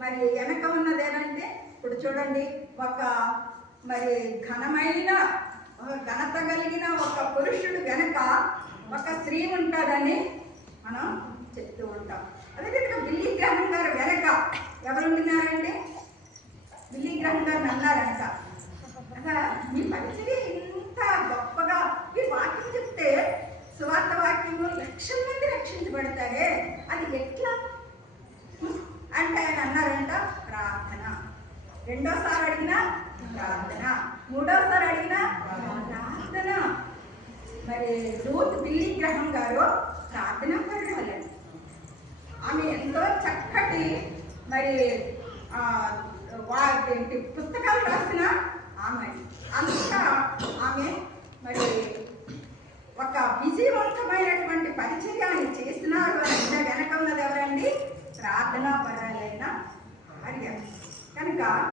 మరి వెనక ఉన్నదేనంటే ఇప్పుడు చూడండి, ఒక మరి ఘనమైన ఘనత కలిగిన ఒక పురుషుడు వెనక ఒక స్త్రీ ఉంటుందని మనం చెప్తూ ఉంటాం. అదేవిధంగా బిల్లీ గ్రహం గారు వెనక ఎవరు ఉన్నారంటే బిల్లీ గ్రహం గారిని అన్నారంట, మీ పరిచయం ఇంత గొప్పగా ఈ వాక్యం చెప్తే సువార్త వాక్యము లక్షల మంది రక్షించబడతారే, అది ఎట్లా అంటే ఆయన అన్నారంట, ప్రార్థన. రెండోసారి అడిగినా ప్రార్థన, మూడోసారి అడిగినా ప్రార్థన. మరి రూత్ బిల్లీ గ్రహం గారు ప్రార్థన పడాలండి. ఆమె ఎంతో చక్కటి మరి పుస్తకాలు రాసిన ఆమె, అంతా ఆమె మరి ఒక విజయవంతమైనటువంటి పరిచర్య ఆయన చేస్తున్నారు అంటే వెనక ఉన్నది ఎవరండి? ప్రార్థనా పరాలైన